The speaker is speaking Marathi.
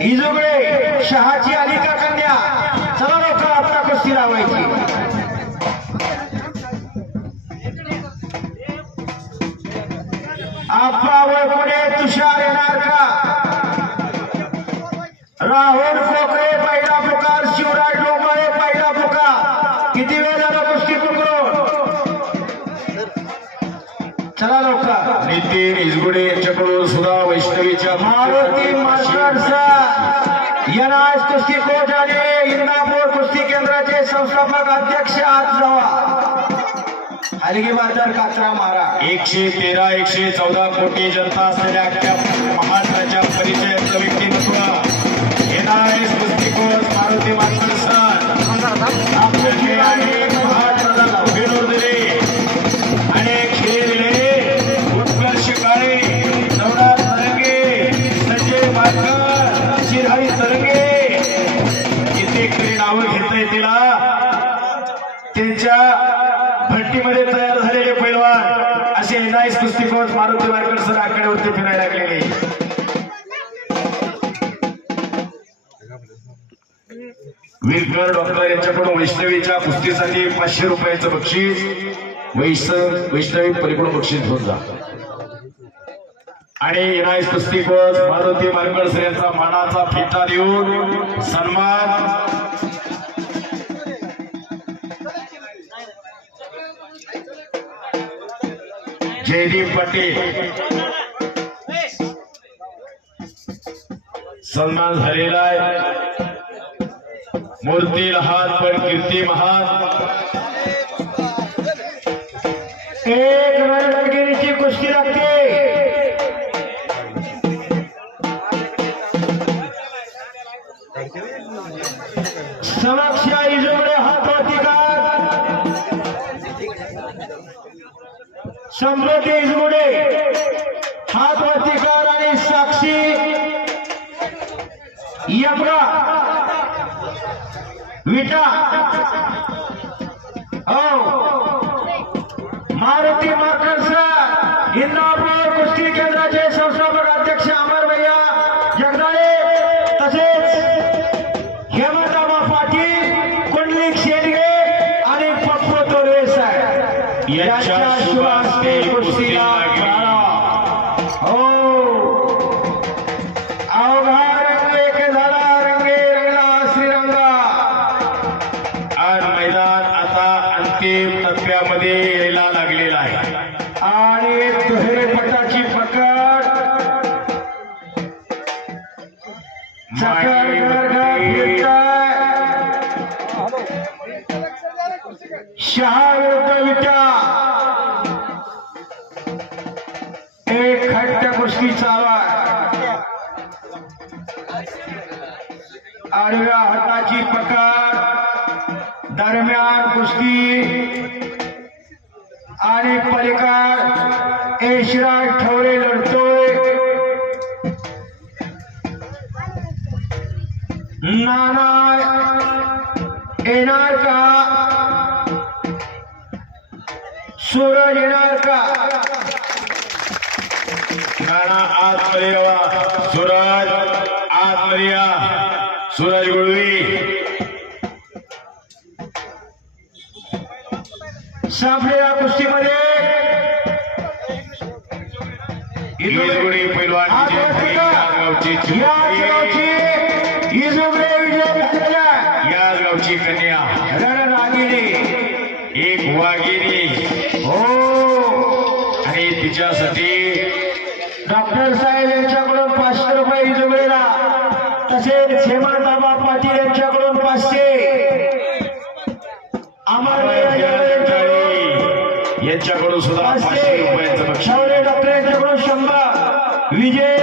इजुगळे शहाची आली का कन्या चला लोक आता कुस्ती लावायची. आप्पा पुढे तुषार येणार का? राहुल कोकरे नितीन इजगुडे यांच्याकडून सुद्धा वैष्णवीच्या मारुती मास्टरचा यनाज कुस्ती कोच आणि इंदापूर कुस्ती केंद्राचे संस्थापक अध्यक्ष आज हलगी बाजार मारा एकशे तेरा एकशे चौदा कोटी जनता असलेल्या अख्ख्या भट्टीमध्ये तयार झालेले पैलवान असे नाईस कुस्ती कोच मारुती वारकर सर आकड्यावरती फिरायला लागलेले. विरकर डॉक्टर यांच्याकडून वैष्णवीच्या कुस्तीसाठी पाचशे रुपयाचं बक्षीस. वैष्णव वैष्णवी परिपूर्ण बक्षीस घेऊन जा. आणि नाईस कुस्ती कोच मारुती वारकर सर यांचा मानाचा फेटा देऊन सन्मान जयदीप पाटील। सन्मान झालेला आहे। मूर्ती लहान पण कीर्ती महान। एक रणगिरीची समृद्धी इजुकडे हात वरती आणि साक्षी. यमगा विटा. हो मारुती. हस्ते कुस्तीला प्रारंभ. हो. अवघा रंग एक झाला रंगे रंगला श्रीरंगा. आज मैदान आता अंतिम टप्प्यामध्ये यायला लागलेला आहे. आणि दुहेरी पटाची पकड. शहा विरुद्ध विटा खट्ट आवाज आडव्या हाताची पकड. दरम्यान कुस्ती. आणि पलीकड ऐशराज ठवरे लढतोय. नाना येणार का? सूरज येणार का? सापलेल्या कुस्तीमध्ये. इलगुडी पैलवान विजय गावची कन्या. रणरागिणी. एक वाघिणी. हो. आणि तिच्यासाठी डॉक्टर साहेब यांच्याकडून पाचशे रुपये इजुगरेला तसेच हेमंतबा पाटील यांच्याकडून पाचशे. यांच्याकडून शंभर विजय